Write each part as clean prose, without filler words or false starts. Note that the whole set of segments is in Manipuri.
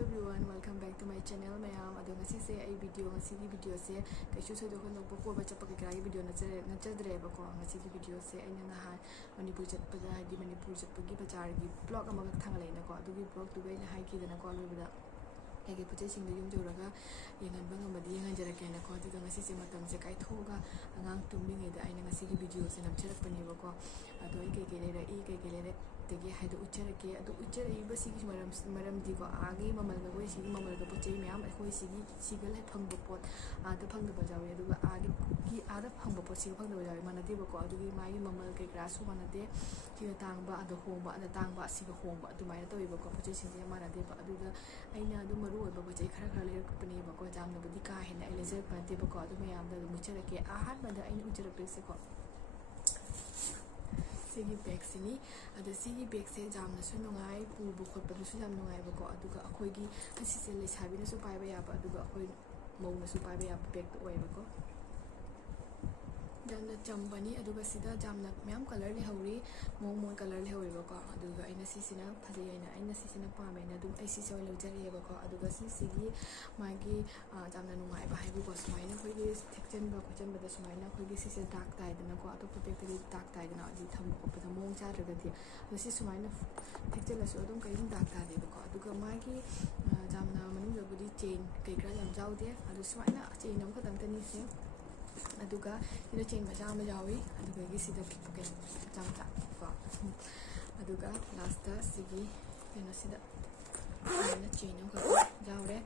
everyone, welcome back to my channel mayam ado ngasi se ai video se kaisu sodo hono ko ba chapa kra gi video na chadre ba ko ngasi gi video se aina na ha manipur chat pa da di manipur chat pa gi bazar gi blog ama ga thang lai na ko adu gi blog tu bai na hai ki na ko lo ba ai gi puje sing yum jo raga yengan bang ma di yengan jara ke na ko adu ngasi se matam se kai thoga angang tummi ngai da aina ngasi gi video se nam charak pani ba ko ado ai ke le ra i ke le tegi hai do uchara ke adu uchara i ba si gi maram di ko agi mamal ga goi si gi mamal ga poche myam ai khoi si gi sigal hai phang bo pot adu phang da bajawe adu ga agi ki ada phang bo pot si phang da bajawe mana de ba ko adu gi mai mamal ke gra su mana de ki tang ba adu hong ba adu tang ba si ga hong ba adu mai to i ba ko poche sing de mana de ba adu ga aina adu maru oi ba poche khara le ko pani ba ko jam na budi ka hin ai le je pa de ba ko adu mayam da uchara ke ahan ba da aina uchara pe se ko sigi bag sini ada sigi bag se jam na su nungai pu bu khot pa su jam nungai ba ko aduga akhoi gi asi se le sabi na su pai ba ya ba aduga akhoi mau na su pai ba ya bag to oi ba ko jamna chambani aduga sida jamna myam color le hauri mon color le hauri ba ko aduga aina si sina phadi aina si sina pa me na dum ai si soi lo jari ba ko aduga si sigi magi jamna nungai ba hai bu ko smai na khoi gi thekchen ba ko chen ba da smai na khoi gi si se dark tai da na ko ato pe pe dark tai da na di tham ko pa da mong cha ra ga di si smai na thekchen la so dum kai dum dark ta de ba ko aduga magi jamna manu da budi chain kai kra jam jau de adu smai na chain nam ka dam ta ni se aduga ina chain ma jam jawi aduga gi sida ke jam ta ko aduga last ta sigi ina sida ina chain nam ka jaure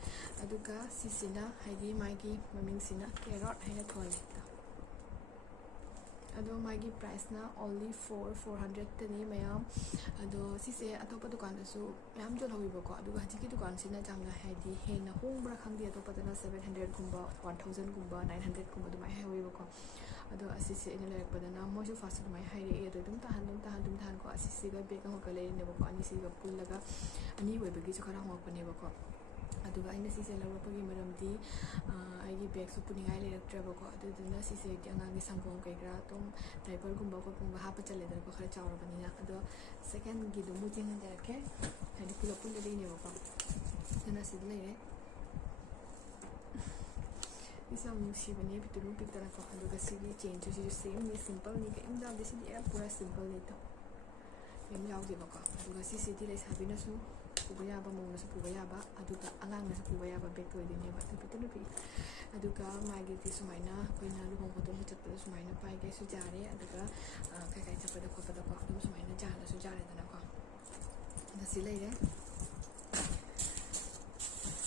aduga sisina haidi magi maming sina carrot haina thoi ado magi price na only 400 tani mayam ado sise atopa dukan da su yam jo hobi ba ko aduga haji ki dukan sina jamna haidi he na hong bra khang di atopa da 700 gumba 1000 gumba 900 gumba du mai hobi ba ko ado asise ina le pa da na mo jo fast du mai hai re ado dum ta han ko asise ga be ka ko le ne ba ko ani si ga pul laga ani wei ba gi khara ho pa ne ba ko aduga aina sise la ro pa gi maram di ai gi bag su puningai le rak tra ba ko adu duna sise ti anga gi sangom kai gra tum diaper gumba ko pung ba ha pa chale da ko khara chawra bani na ado second gi du mu jing da ke ani pula pula le ne ba ko duna sid le re isa mu si bani pitu pik tara ko aduga sigi change ju same ni simple ni ke imda de si ya pura simple le to em yaw de ba ko aduga sise ti le sabi na su puya ba mo na sa puya ba aduga alang na sa puya ba bek to din ne ba to pitu pi aduga magi ti sumaina koina lu hong ko to chat pa sumaina pai ke su jare aduga kai kai chapa da ko pa da ko dum sumaina jala su jare da na ko na silai re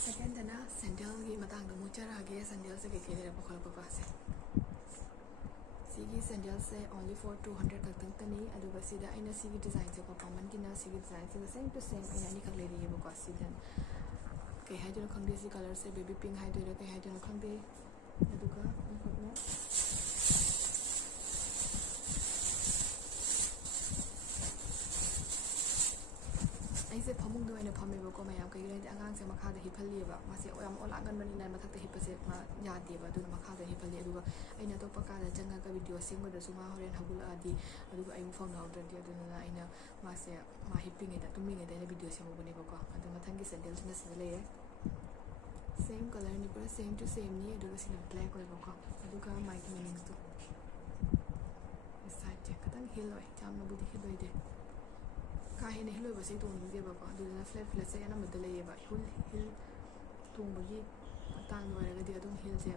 second dana sandal gi matang da mu chara ge sandal se ke ke re ba khol pa se sigi sandal se only for 200 ka tang tani aduga sida aina sigi design se ko common kina sigi design se same to same aina ni khak le ri ba ko sidan kai hai do khang de si color se baby pink hai do kai hai do khang de aduga khotna ai se phamung do aina phame ba ko mayam kai le angang se makha da hipal li ba ma se oyam ola gan mani na mathak ta hipase ma ya de ba du makha da hipal li aduga aina to pa ka da janga ka video sing da su ma horen hagul adi aduga ai phone na order dia duna aina ma se ma hipping da tummi da video se mo bane ba ko adu mathangi sandal na se le same color ni pura same to same ni aduga sina black oi ba ko aduga mai ki meanings to side check katang hill oi jam na budi hi doi de ka he ne hilo ba se to ni de ba ko adu na flat se ana madale ye ba hill tong ba gi tang no ra ga de adum hill se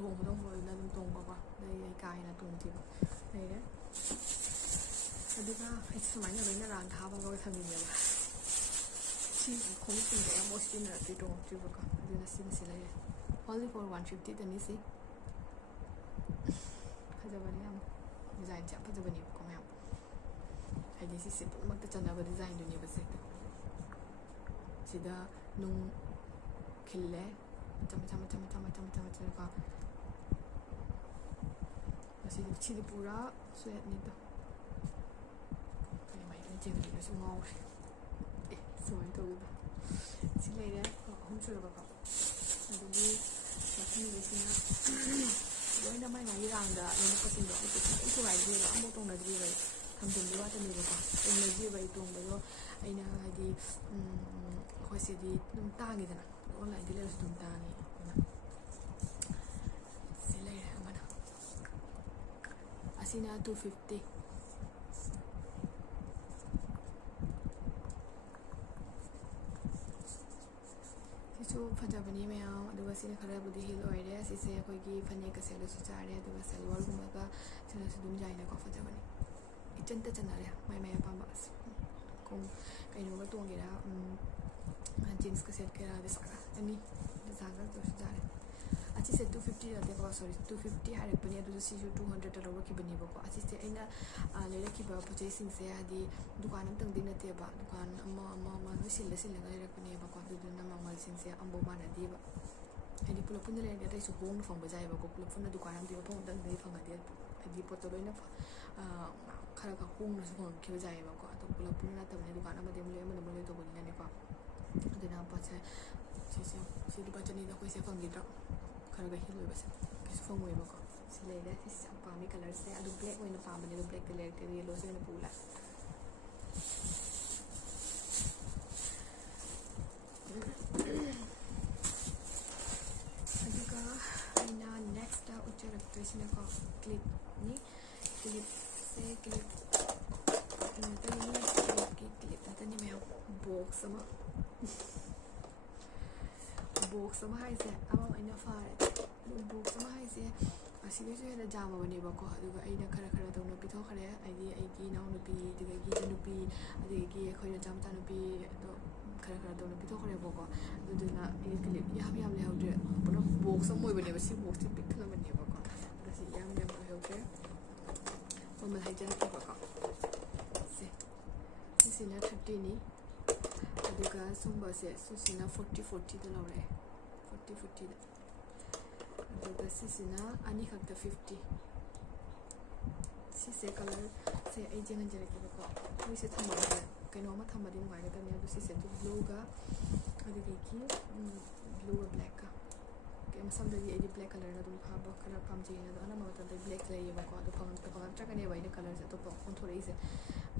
long ba dong bo na dum tong ba ba dai kai na tong ti ba dai re aduga ai samai na na ran tha ba ga thang ni ba si khong tin da mo sin na ti tong ti ba ka adu na sin se le only for 150 tani si khajabani am design cha khajabani ko ma hai si simple mak ta chana ba design du ni ba se sida nung khille chama ka asi chi di pura sweat ni to kai mai ni jeng ni su ngau so ai to ba si le ya hum chu ba ka adu ni ma thi ni si na loi na mai ngai rang da ni ko sin do itu bai di ba mo tong na di ba tham dum wa ta ni ba ka tong na di ba tong ba yo ai na di ꯁꯤꯗꯤ ꯑꯗꯨꯝ ꯇꯥꯡꯉꯤꯗꯅ ꯑꯣꯟꯂꯥꯏꯟꯗꯤ ꯂꯩꯔꯁꯨ ꯑꯗꯨꯝ ꯇꯥꯡꯉꯤ ꯁꯤ ꯂꯩꯔꯦ ꯑꯃꯅ ꯑꯁꯤꯅ 250 ꯁꯤꯁꯨ ꯐꯖꯕꯅꯤ ꯃꯌꯥꯝ ꯑꯗꯨꯒ ꯁꯤꯅ ꯈꯔꯕꯨꯗꯤ ꯍꯤꯜ ꯑꯣꯏꯔꯦ ꯁꯤꯁꯦ ꯑꯩꯈꯣꯏꯒꯤ ꯐꯅꯦꯛꯀ ꯁꯦꯠꯂꯁꯨ ꯆꯥꯔꯦ ꯑꯗꯨꯒ ꯁꯜꯋꯥꯔꯒꯨꯝꯕꯒ ꯁꯦꯠꯂꯁꯨ ꯑꯗꯨꯝ ꯌꯥꯏꯅꯀꯣ ꯐꯖꯕꯅꯤ ꯏꯆꯟꯇ ꯆꯟꯅꯔꯦ ꯃꯥꯏ ꯑꯄꯥꯝꯕ ꯀꯩꯅꯣꯒ ꯇꯣꯡꯒꯦꯔꯥ ꯖꯤꯟꯁꯀ ꯁꯦꯠꯀꯦꯔꯥ ꯑꯅꯤ ꯗꯤꯖꯥꯏꯟꯒ ꯇꯧꯔꯁꯨ ꯆꯥꯔꯦ ꯑꯁꯤꯁꯦ 250 ꯅꯠꯇꯦꯀꯣ ꯁꯣꯔꯤ 250 ꯍꯥꯏꯔꯛꯄꯅꯤ ꯑꯗꯨꯁꯨ ꯁꯤꯁꯨ 200ꯗ ꯂꯧꯔꯛꯈꯤꯕꯅꯦꯕꯀꯣ ꯑꯁꯤꯁꯦ ꯑꯩꯅ ꯂꯩꯔꯛꯈꯤꯕ ꯄꯣꯠꯆꯩꯁꯤꯡꯁꯦ ꯍꯥꯏꯗꯤ ꯗꯨꯀꯥꯟ ꯑꯃꯇꯪꯗꯤ ꯅꯠꯇꯦꯕ ꯗꯨꯀꯥꯟ ꯑꯃ ꯂꯣꯏ ꯁꯤꯜꯂꯒ ꯂꯩꯔꯛꯄꯅꯦꯕꯀꯣ ꯑꯗꯨꯗꯨꯅ ꯃꯃꯜꯁꯤꯡꯁꯦ ꯑꯃꯐꯥꯎ ꯃꯥꯟꯅꯗꯦꯕ ꯍꯥꯏꯗꯤ ꯄꯨꯂꯞ ꯄꯨꯟꯅ ꯂꯩꯔꯗꯤ ꯑꯇꯩꯁꯨ ꯍꯣꯡꯅ ꯐꯪꯕ ꯌꯥꯏꯑꯕꯀꯣ ꯄꯨꯂꯞ ꯄꯨꯟꯅ ꯗꯨꯀꯥꯟ ꯑꯃꯗꯤ ꯃꯐꯝ ꯑꯃꯇꯪꯗꯒꯤ ꯐꯪꯉꯗꯤ ꯍꯥꯏꯗꯤ ꯄꯣꯠꯇꯣ ꯂꯣꯏꯅ ꯈꯔ ꯍꯣꯡꯅꯁꯨ ꯐꯪꯉꯛꯈꯤꯕ ꯌꯥꯏꯑꯕꯀꯣ ꯑꯗꯣ ꯄꯨꯂꯞ ꯄꯨꯟꯅ ꯅꯠꯇꯕꯅꯤ ꯗꯨꯀꯥꯟ ꯑꯃꯗꯤ ꯑꯃꯨꯛ ꯂꯩ ꯑꯃꯗ ꯑꯃꯨꯛ ꯂꯩ ꯇꯧꯕꯅꯤꯅꯅꯦꯀꯣ ꯑꯗꯨꯅ ꯄꯣꯠꯁꯦ ꯁꯤ ꯂꯨꯄꯥ 200ꯗ ꯑꯩꯈꯣꯏꯁꯦ ꯐꯪꯈꯤꯗ꯭ꯔꯣ ꯈꯔꯒ ꯍꯤꯜ ꯑꯣꯏꯕꯁꯦ ꯀꯩꯁꯨ ꯐꯪꯉꯣꯏꯕꯀꯣ ꯁꯤ ꯂꯩꯔꯦ ꯁꯤꯁꯦ ꯌꯥꯝ ꯄꯥꯝꯃꯤ ꯀꯂꯔꯁꯦ ꯑꯗꯨ ꯕ꯭ꯂꯦꯛ ꯑꯣꯏꯅ ꯄꯥꯝꯕꯅꯦ ꯑꯗꯣ ꯕ꯭ꯂꯦꯛꯇ ꯂꯩꯔꯛꯇꯦ ꯌꯦꯜꯂꯣꯁꯦ ꯑꯣꯏꯅ ꯄꯨ ꯂꯥꯛꯑꯦ ꯑꯗꯨꯒ ꯑꯩꯅ ꯅꯦꯛꯁꯇ ꯎꯠꯆꯔꯛꯇꯣꯏꯁꯤꯅꯀꯣ ꯀ꯭ꯂꯤꯞꯅꯤ ꯀ꯭ꯂꯤꯞꯁꯦ ꯀ꯭ꯂꯤꯞ ꯅꯠꯇꯅꯤ ꯃꯌꯥꯝ ꯕꯣꯛꯁ ꯑꯃ ꯍꯥꯏꯁꯦ ꯑꯃ ꯑꯩꯅ ꯐꯥꯔꯦ ꯕꯣꯛꯁ ꯑꯃ ꯍꯥꯏꯁꯦ ꯑꯁꯤꯗꯩꯁꯨ ꯍꯦꯟꯅ ꯖꯥꯝꯃꯕꯅꯦꯕꯀꯣ ꯑꯗꯨꯒ ꯑꯩꯅ ꯈꯔ ꯇꯧꯅ ꯄꯤꯊꯣꯛꯈ꯭ꯔꯦ ꯍꯥꯏꯗꯤ ꯑꯩꯒꯤ ꯏꯅꯥꯎꯅꯨꯄꯤ ꯑꯗꯨꯗꯒꯤ ꯏꯆꯟꯅꯨꯄꯤ ꯑꯗꯒꯤ ꯑꯩꯈꯣꯏ ꯃꯆꯥ ꯅꯨꯄꯤ ꯑꯗꯣꯈꯔ ꯇꯧꯅ ꯄꯤꯊꯣꯛꯈ꯭ꯔꯦꯕꯀꯣ ꯑꯗꯨꯗꯨꯅ ꯑꯩ ꯀ꯭ꯂꯤꯞ ꯌꯥꯝ ꯂꯩꯍꯧꯗ꯭ꯔꯦ ꯄꯨꯂꯞ ꯕꯣꯛꯁ ꯑꯃ ꯑꯣꯏꯕꯅꯦꯕ ꯁꯤ ꯕꯣꯛꯁꯁꯦ ꯄꯤꯛ ꯊꯜꯂꯕꯅꯦꯕꯀꯣ ꯑꯗꯣ ꯁꯤ ꯌꯥꯝ ꯑꯣꯏꯍꯧꯗ꯭ꯔꯦ ꯃꯃꯜ ꯍꯥꯏꯖꯔꯛꯀꯦꯕꯀꯣ ꯁꯤꯁꯤꯅ 30ꯅꯤ ꯑꯗꯨꯒ ꯁꯨꯝꯕꯁꯦ ꯁꯤꯁꯤꯅ 40ꯗ ꯂꯧꯔꯛꯑꯦ 40ꯗ ꯑꯗꯨꯒ ꯁꯤꯁꯤꯅ ꯑꯅꯤꯈꯛꯇ 50 ꯁꯤꯁꯦ ꯀꯂꯔꯁꯦ ꯑꯩ ꯌꯦꯡꯍꯟꯖꯔꯛꯀꯦꯕꯀꯣ ꯃꯣꯏꯁꯦ ꯊꯝꯕꯁꯦ ꯀꯩꯅꯣꯝꯃ ꯊꯝꯕꯗꯤ ꯅꯨꯡꯉꯥꯏꯒꯗꯕꯅꯦ ꯑꯗꯣ ꯁꯤꯁꯦ ꯕ꯭ꯂꯨꯒ ꯑꯗꯨꯗꯒꯤ ꯕ꯭ꯂꯨꯒ ꯕ꯭ꯂꯦꯛꯀ ꯃꯁꯝꯗꯗꯤ ꯑꯩꯗꯤ ꯕ꯭ꯂꯦꯛ ꯀꯂꯔꯅ ꯑꯗꯨꯝ ꯐꯥꯕ ꯈꯔ ꯄꯥꯝꯖꯩꯅ ꯑꯗꯣ ꯑꯅꯝꯕ ꯃꯇꯝꯗ ꯕ꯭ꯂꯦꯛ ꯂꯩꯌꯦꯕꯀꯣ ꯑꯗꯣ ꯐꯪꯉꯛꯇ꯭ꯔꯒꯅꯦꯕ ꯑꯩꯅ ꯀꯂꯔꯁꯦ ꯑꯇꯣꯞꯄ ꯑꯣꯟꯊꯣꯔꯛꯏꯁꯦ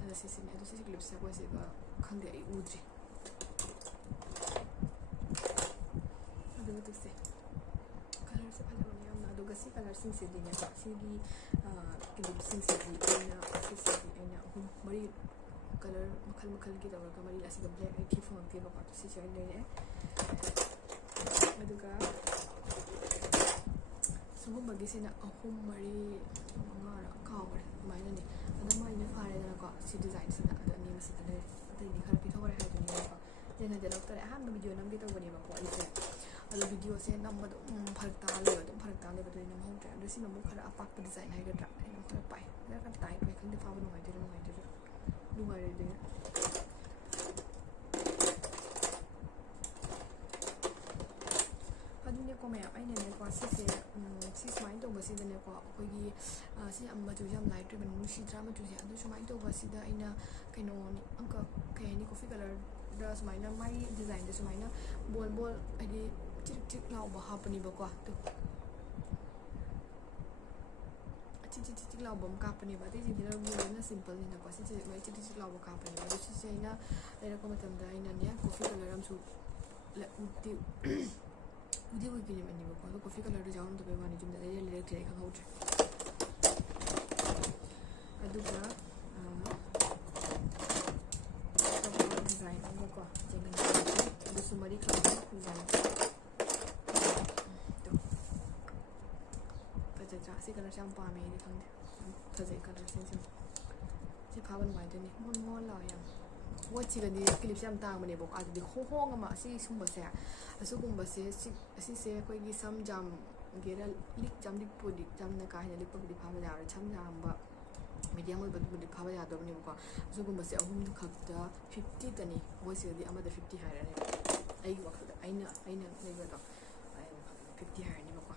ꯑꯗꯣ ꯁꯤꯁꯤꯅꯦ ꯑꯗꯣ ꯁꯤꯁꯤ ꯀ꯭ꯂꯤꯞꯁꯦ ꯑꯩꯈꯣꯏꯁꯤꯒ ꯈꯪꯗꯦ ꯑꯩ ꯎꯗ꯭ꯔꯤ ꯑꯗꯨꯒ ꯇꯨꯁꯦ ꯀꯂꯔꯁꯦ ꯐꯖꯕꯅꯦ ꯌꯥꯝꯅ ꯑꯗꯨꯒ ꯁꯤ ꯀꯂꯔꯁꯤꯡꯁꯤꯗꯤꯅꯦꯀꯣ ꯁꯤꯒꯤ ꯀ꯭ꯂꯤꯞꯁꯤꯡꯁꯤꯗꯤ ꯑꯩꯅ ꯑꯍꯨꯝ ꯃꯔꯤ ꯀꯂꯔ ꯃꯈꯜꯒꯤ ꯇꯧꯔꯒ ꯃꯔꯤ ꯑꯁꯤꯒ ꯕ꯭ꯂꯦꯛ ꯑꯩ ꯊꯤ ꯐꯪꯉꯛꯇꯦꯕꯀꯣ ꯁꯤꯁꯦ ꯑꯩ ꯂꯩꯔꯛꯑꯦ ꯑꯗꯨꯒ ꯁꯤꯒꯨꯝꯕꯒꯤꯁꯤꯅ 3, 4, 5 ꯀꯥꯎꯈ꯭ꯔꯦ ꯑꯗꯨꯃꯥꯏꯅꯅꯦ ꯑꯗꯨꯝ ꯑꯩꯅ ꯐꯥꯔꯦꯗꯅꯀꯣ ꯁꯤ ꯗꯤꯖꯥꯏꯟꯁꯤꯗ ꯑꯗ ꯑꯅꯤ ꯑꯃꯁꯤꯗ ꯂꯩꯔꯦ ꯑꯇꯩꯗꯤ ꯈꯔ ꯄꯤꯊꯣꯛꯈ꯭ꯔꯦ ꯍꯥꯏꯗꯨꯅꯦꯕꯀꯣ ꯌꯦꯡꯍꯟꯖꯔꯛꯇꯔꯦ ꯑꯍꯥꯟꯕ ꯚꯤꯗꯤꯑꯣ ꯅꯝꯒꯦ ꯇꯧꯕꯅꯦꯕꯀꯣ ꯑꯩꯁꯦ ꯑꯗꯣ ꯚꯤꯗꯤꯑꯣꯁꯦ ꯅꯝꯕꯗꯣ ꯐꯔꯛ ꯇꯥ ꯂꯩꯕ ꯑꯗꯨꯗꯤ ꯅꯝꯍꯧꯗ꯭ꯔꯦ ꯑꯗꯣ ꯁꯤꯅ ꯑꯃꯨꯛ ꯈꯔ ꯑꯄꯥꯛꯄ ꯗꯤꯖꯥꯏꯟ ꯍꯥꯏꯒꯗ꯭ꯔꯥ ꯑꯩꯅ ꯈꯔ ꯄꯥꯏ ꯈꯔ ꯇꯥꯏꯠ ꯑꯣꯏ ꯈꯪꯗꯦ ꯐꯥꯕ ꯅꯨꯡꯉꯥꯏꯔꯣꯏꯗꯣꯏꯔꯥ ꯑꯗꯨꯅꯦꯀꯣ ꯃꯌꯥꯝ ꯑꯩꯅꯅꯦꯀꯣ ꯁꯤꯁꯦ ꯁꯤ ꯁꯨꯃꯥꯏꯅ ꯇꯧꯕꯁꯤꯗꯅꯦꯀꯣ ꯑꯩꯈꯣꯏꯒꯤ ꯁꯤ ꯌꯥꯝ ꯃꯆꯨꯁꯦ ꯌꯥꯝ ꯂꯥꯏꯠ ꯑꯣꯏꯕ ꯅꯨꯡꯁꯤꯗ꯭ꯔꯥ ꯃꯆꯨꯁꯦ ꯑꯗꯨ ꯁꯨꯃꯥꯏꯅ ꯇꯧꯕꯁꯤꯗ ꯑꯩꯅ ꯀꯩꯅꯣꯅꯤ ꯀꯩ ꯍꯥꯏꯅꯤ ꯀꯣꯐꯤ ꯀꯂꯔꯗ ꯁꯨꯃꯥꯏꯅ ꯃꯥꯏ ꯗꯤꯖꯥꯏꯟꯗ ꯁꯨꯃꯥꯏꯅ ꯕꯣꯜ ꯍꯥꯏꯗꯤ ꯆꯤꯛ ꯂꯥꯎꯕ ꯍꯥꯞꯄꯅꯦꯕꯀꯣ ꯆꯤꯛ ꯂꯥꯎꯕ ꯑꯃ ꯀꯥꯞꯄꯅꯦꯕ ꯑꯇꯩꯁꯤꯡꯁꯤꯅ ꯂꯣꯏꯅ ꯁꯤꯝꯄꯜꯅꯤꯅꯀꯣ ꯁꯤꯁꯦ ꯂꯣꯏ ꯆꯤꯛ ꯂꯥꯎꯕ ꯀꯥꯞꯄꯅꯦꯕ ꯑꯗꯣ ꯁꯤꯁꯦ ꯑꯩꯅ ꯂꯩꯔꯛꯄ ꯃꯇꯝꯗ ꯑꯩꯅꯅꯦ ꯀꯣꯐꯤ ꯀꯂꯔ ꯑꯃꯁꯨ ꯎꯈꯤꯕꯅꯦꯕꯀꯣ ꯑꯗꯣ ꯀꯣꯐꯤ ꯀꯂꯔꯗꯣ ꯌꯥꯎꯔꯝꯗꯕꯩ ꯋꯥꯅꯤ ꯌꯨꯝꯗ ꯂꯩꯔꯛꯇ꯭ꯔꯦ ꯑꯩ ꯈꯪꯍꯧꯗ꯭ꯔꯦ ꯑꯗꯨꯒ ꯗꯤꯖꯥꯏꯟ ꯑꯃꯀꯣ ꯌꯦꯡꯍꯟꯖꯔꯛꯀꯦ ꯑꯗꯨꯁꯨ ꯃꯔꯤꯈꯛ ꯗꯤꯖꯥꯏꯟ ꯐꯖꯗ꯭ꯔꯥ ꯁꯤ ꯀꯂꯔꯁꯦ ꯌꯥꯝ ꯄꯥꯝꯃꯦ ꯑꯩꯗꯤ ꯈꯪꯗꯦ ꯌꯥꯝ ꯐꯖꯩ ꯀꯂꯔꯁꯤꯡꯁꯦ ꯁꯤ ꯐꯥꯕ ꯅꯨꯡꯉꯥꯏꯗꯣꯏꯅꯤ ꯃꯣꯟ ꯂꯥꯎꯋꯦ ꯌꯥꯝ ꯋꯥꯠꯁꯤꯒꯗꯤ ꯀ꯭ꯂꯤꯞꯁꯦ ꯌꯥꯝ ꯇꯥꯡꯕꯅꯦꯕꯀꯣ ꯑꯗꯨꯗꯤ ꯍꯣꯡ ꯑꯃ ꯑꯁꯤꯒꯨꯝꯕꯁꯦ ꯑꯁꯤꯁꯦ ꯑꯩꯈꯣꯏꯒꯤ ꯁꯝ ꯖꯥꯝꯒꯦꯔ ꯌꯥꯝ ꯂꯤꯛꯄꯨꯗꯤ ꯌꯥꯝꯅ ꯀꯥ ꯍꯦꯟꯅ ꯂꯤꯛꯄꯕꯨꯗꯤ ꯐꯥꯕ ꯌꯥꯔꯣꯏ ꯁꯝ ꯖꯥꯝꯕ ꯃꯤꯗꯤꯌꯝ ꯑꯣꯏꯕꯗꯨꯕꯨꯗꯤ ꯐꯥꯕ ꯌꯥꯗꯕꯅꯦꯕꯀꯣ ꯑꯁꯤꯒꯨꯝꯕꯁꯦ 3 ꯈꯛꯇ 50ꯇꯅꯤ ꯃꯣꯏꯁꯤꯗꯗꯤ ꯑꯃꯗ 50 ꯍꯥꯏꯔꯅꯦꯕ ꯑꯩꯒꯤ ꯋꯥꯈꯜꯗ ꯑꯩꯅ ꯂꯩꯕꯗꯣ 50 ꯍꯥꯏꯔꯅꯦꯕꯀꯣ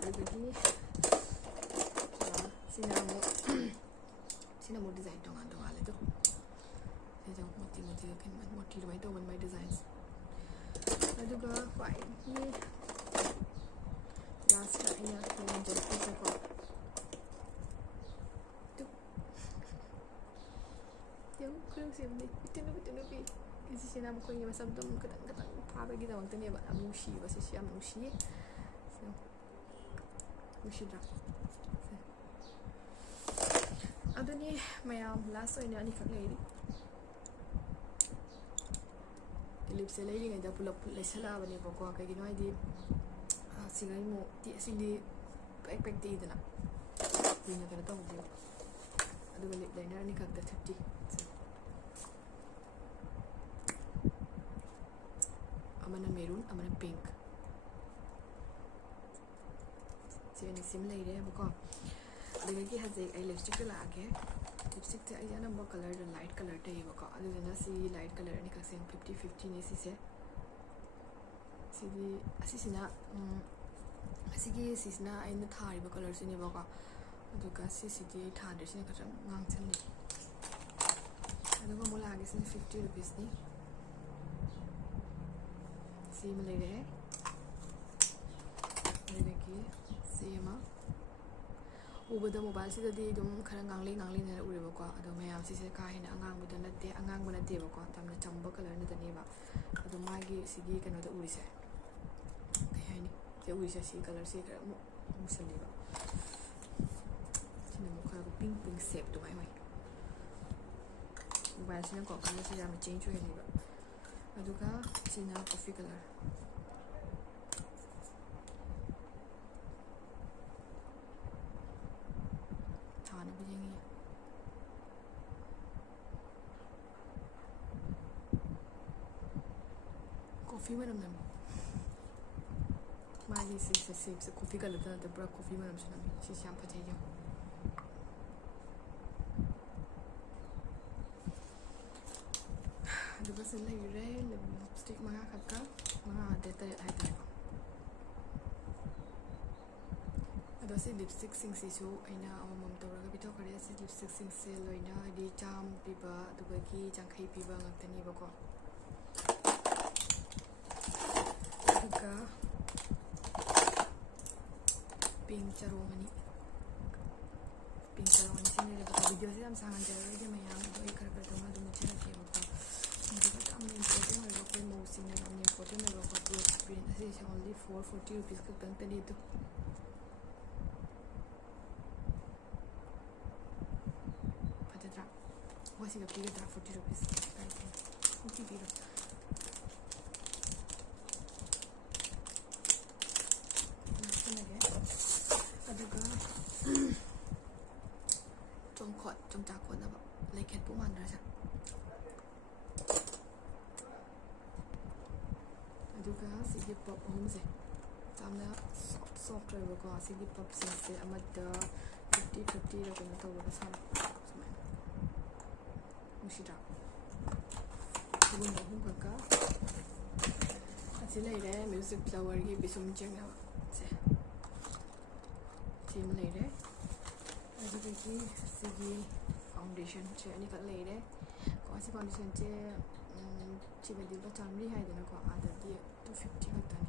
ꯑꯗꯨꯗꯒꯤ ꯁꯤꯅ ꯑꯃꯨꯛ ꯗꯤꯖꯥꯏꯟ ꯇꯣꯉꯥꯜꯂꯦ ꯑꯗꯣ ꯁꯤꯁꯦ ꯃꯣꯇꯤꯒ ꯈꯤꯟꯕ ꯃꯣꯇꯤ ꯑꯗꯨꯃꯥꯏꯅ ꯇꯧꯕꯅꯤ ꯃꯥꯏ ꯗꯤꯖꯥꯏꯟꯁꯦ ꯑꯗꯨꯒ ꯈ꯭ꯋꯥꯏꯒꯤ ꯂꯥꯁꯇ ꯑꯩꯅ ꯌꯦꯡꯍꯟꯖꯔꯛꯄꯁꯦꯀꯣ ꯈꯨꯗꯝ ꯁꯦꯝꯅꯤ ꯏꯇꯨꯅꯨꯄꯤ ꯁꯤꯁꯤꯅ ꯃꯈꯣꯏꯒꯤ ꯃꯁꯝ ꯑꯗꯨꯝ ꯈꯤꯇꯪ ꯈꯤꯇꯪ ꯐꯥꯕꯒꯤꯗꯃꯛꯇꯅꯦꯕ ꯌꯥꯝ ꯅꯨꯡꯁꯤꯕ ꯁꯤꯁꯤ ꯌꯥꯝ ꯅꯨꯡꯁꯤꯌꯦ ꯅꯨꯡꯁꯤꯗ꯭ꯔꯥ ꯑꯗꯨꯅꯤ ꯃꯌꯥꯝ ꯂꯥꯁ ꯑꯣꯏꯅ ꯑꯅꯤꯈꯛ ꯂꯩꯔꯤ ꯀ꯭ꯂꯤꯞꯁꯦ ꯂꯩꯔꯤꯉꯩꯗ ꯄꯨꯂꯞ ꯂꯩꯁꯜꯂꯛꯑꯕꯅꯦꯕꯀꯣ ꯀꯩꯒꯤꯅꯣ ꯍꯥꯏꯗꯤ ꯁꯤꯡꯒꯩ ꯃꯨꯛꯇꯤ ꯑꯁꯤꯗꯤ ꯄꯦꯛ ꯄꯦꯛ ꯇꯦꯛꯏꯗꯅ ꯀꯨꯏꯅ ꯀꯩꯅꯣ ꯇꯧꯍꯧꯗꯦꯕ ꯑꯗꯨꯒ ꯂꯤꯞ ꯂꯥꯏꯅꯔ ꯑꯅꯤꯈꯛꯇ 50 ꯑꯃꯅ ꯃꯦꯔꯨꯟ ꯑꯃꯅ ꯄꯤꯡꯛ ꯁꯤ ꯑꯅꯤꯁꯤꯃ ꯂꯩꯔꯦꯕꯀꯣ ꯑꯗꯨꯗꯒꯤ ꯍꯧꯖꯤꯛ ꯑꯩ ꯂꯤꯞꯁꯇꯤꯛꯇ ꯂꯥꯛꯑꯒꯦ ꯂꯤꯞꯁꯇꯤꯛꯁꯦ ꯑꯩꯁꯦ ꯑꯅꯝꯕ ꯀꯂꯔꯗ ꯂꯥꯏꯠ ꯀꯂꯔ ꯇꯩꯌꯦꯕꯀꯣ ꯑꯗꯨꯗꯨꯅ ꯁꯤ ꯂꯥꯏꯠ ꯀꯂꯔ ꯑꯅꯤꯈꯛꯁꯦ 50-50ꯅꯦ ꯁꯤꯁꯦ ꯁꯤꯗꯤ ꯑꯁꯤꯁꯤꯅ ꯁꯤꯁꯤꯅ ꯑꯩꯅ ꯊꯥꯔꯤꯕ ꯀꯂꯔꯁꯤꯅꯦꯕꯀꯣ ꯑꯗꯨꯒ ꯁꯤꯁꯤꯗꯤ ꯑꯩ ꯊꯥꯗ꯭ꯔꯤꯁꯤꯅ ꯈꯤꯇꯪ ꯉꯥꯡꯁꯜꯂꯤ ꯑꯗꯨꯒ ꯑꯃꯨꯛ ꯂꯥꯛꯑꯒꯦ ꯁꯤꯅ 50 ꯔꯨꯄꯤꯁꯅꯤ ꯁꯤ ꯑꯃ ꯂꯩꯔꯦ ꯑꯗꯨꯗꯒꯤ ꯁꯤ ꯑꯃ ꯎꯕꯗ ꯃꯣꯕꯥꯏꯜꯁꯤꯗꯗꯤ ꯑꯗꯨꯝ ꯈꯔ ꯉꯥꯡꯂꯤꯅ ꯎꯔꯦꯕꯀꯣ ꯑꯗꯣ ꯃꯌꯥꯝꯁꯤꯁꯦ ꯀꯥ ꯍꯦꯟꯅ ꯑꯉꯥꯡꯕ ꯅꯠꯇꯦꯕꯀꯣ ꯌꯥꯝꯅ ꯆꯝꯕ ꯀꯂꯔ ꯅꯠꯇꯅꯦꯕ ꯑꯗꯣ ꯃꯥꯒꯤ ꯁꯤꯒꯤ ꯀꯩꯅꯣꯗ ꯎꯔꯤꯁꯦ ꯀꯩ ꯍꯥꯏꯅꯤ ꯁꯤ ꯎꯔꯤꯁꯦ ꯁꯤ ꯀꯂꯔꯁꯤ ꯈꯔ ꯑꯃꯨꯛ ꯃꯨꯁꯜꯂꯦꯕ ꯁꯤꯅ ꯑꯃꯨꯛ ꯈꯔ ꯄꯤꯡ ꯁꯦꯞ ꯑꯗꯨꯃꯥꯏꯅ ꯑꯣꯏ ꯃꯣꯕꯥꯏꯜꯁꯤꯅꯀꯣ ꯀꯂꯔꯁꯤ ꯌꯥꯝꯅ ꯆꯦꯟꯖ ꯑꯣꯏꯍꯜꯂꯦꯕ ꯑꯗꯨꯒ ꯁꯤꯅ ꯀꯣꯐꯤ ꯀꯂꯔ ꯊꯥꯅꯕ ꯌꯦꯡꯉꯤ ꯀꯣꯐꯤ ꯃꯅꯝ ꯅꯝꯃꯤ ꯃꯥꯒꯤ ꯁꯦꯞꯁꯦ ꯀꯣꯐꯤ ꯀꯂꯔꯗ ꯅꯠꯇꯕ ꯄꯨꯔꯥ ꯀꯣꯐꯤ ꯃꯅꯝꯁꯨ ꯅꯝꯃꯤ ꯁꯤꯁꯦ ꯌꯥꯝ ꯐꯖꯩ ꯌꯦꯡꯉꯣ ꯑꯗꯨꯒ ꯁꯤ ꯂꯩꯔꯦ ꯂꯤꯞꯁꯇꯤꯛ 5 ꯈꯛꯇ 5-7 ꯍꯥꯏꯇꯥꯔꯦꯀꯣ ꯑꯗꯣ ꯁꯤ ꯂꯤꯞꯁꯇꯤꯛꯁꯤꯡꯁꯤꯁꯨ ꯑꯩꯅ ꯑꯃꯃꯝ ꯇꯧꯔꯒ ꯄꯤꯊꯣꯛꯈ꯭ꯔꯦ ꯁꯤ ꯂꯤꯞꯁꯇꯤꯛꯁꯤꯡꯁꯦ ꯂꯣꯏꯅ ꯍꯥꯏꯗꯤ 100 ꯄꯤꯕ ꯑꯗꯨꯒꯤ 50 ꯄꯤꯕ ꯉꯥꯛꯇꯅꯦꯕꯀꯣ ꯑꯗꯨꯒ ꯄꯤꯡ ꯆꯔꯣꯡ ꯑꯅꯤ ꯁꯤꯅꯦꯕꯀꯣ ꯚꯤꯗꯤꯑꯣꯁꯦ ꯌꯥꯝ ꯁꯥꯡꯍꯟꯖꯔꯔꯣꯏꯒꯦ ꯃꯌꯥꯝ ꯑꯗꯣ ꯑꯩ ꯈꯔ ꯇꯧꯅ ꯑꯗꯨꯝ ꯃꯨꯠꯆꯔꯛꯀꯦꯕꯀꯣ ꯑꯗꯨꯒ ꯌꯥꯝꯅ ꯏꯝꯄꯣꯔꯇꯦꯟ ꯑꯣꯏꯕ ꯑꯩꯈꯣꯏ ꯃꯧꯁꯤꯡꯅ ꯌꯥꯝꯅ ꯏꯝꯄꯣꯔꯇꯦꯟ ꯑꯣꯏꯕ ꯀ꯭ꯂꯣꯖ ꯁ꯭ꯀ꯭ꯔꯤꯟ ꯑꯁꯤꯁꯦ ꯑꯣꯟꯂꯤ 440 ꯔꯨꯄꯤꯁ ꯈꯛꯇꯪꯇꯅꯤ ꯑꯗꯨ ꯐꯖꯗ꯭ꯔꯥ ꯍꯣꯏ ꯁꯤꯒ ꯄꯤꯒꯗ꯭ꯔꯥ 40 ꯔꯨꯄꯤꯁ ꯀꯥꯏꯗꯦ ꯄꯤꯕꯤꯔꯣ ꯑꯗꯨꯒ ꯆꯣꯡꯆꯥꯛ ꯈꯣꯠꯅꯕ ꯂꯩꯈꯦꯠꯄꯨ ꯃꯥꯟꯗ꯭ꯔꯁꯦ ꯑꯗꯨꯒ ꯁꯤꯒꯤ ꯄꯞ ꯑꯍꯨꯝꯁꯦ ꯌꯥꯝꯅ ꯁꯣꯐꯠ ꯑꯣꯏꯕꯀꯣ ꯁꯤꯒꯤ ꯄꯞꯁꯤꯡꯁꯦ ꯑꯃꯗ 50-50ꯔ ꯀꯩꯅꯣ ꯇꯧꯔꯒ ꯁꯥꯕ ꯁꯨꯃꯥꯏꯅ ꯅꯨꯡꯁꯤꯗ꯭ꯔꯥ ꯑꯗꯨꯒꯨꯝꯕ 3 ꯈꯛꯀ ꯑꯁꯤ ꯂꯩꯔꯦ ꯃ꯭ꯌꯨꯖꯤꯛ ꯐ꯭ꯂꯥꯋꯔꯒꯤ ꯄꯤꯁꯨꯝ ꯆꯦꯡꯅꯕ ꯁꯤ ꯑꯃ ꯂꯩꯔꯦ ꯑꯗꯨꯗꯒꯤ ꯁꯤꯒꯤ ꯐꯥꯎꯟꯗꯦꯁꯟꯁꯦ ꯑꯅꯤꯈꯛ ꯂꯩꯔꯦ ꯀꯣ ꯁꯤ ꯐꯥꯎꯟꯗꯦꯁꯟꯁꯦ ꯁꯤꯒꯗꯤ ꯂꯨꯄꯥ 100 ꯍꯥꯏꯗꯅꯀꯣ ꯑꯥꯗꯗꯤ 250 ꯈꯛꯇꯅꯤ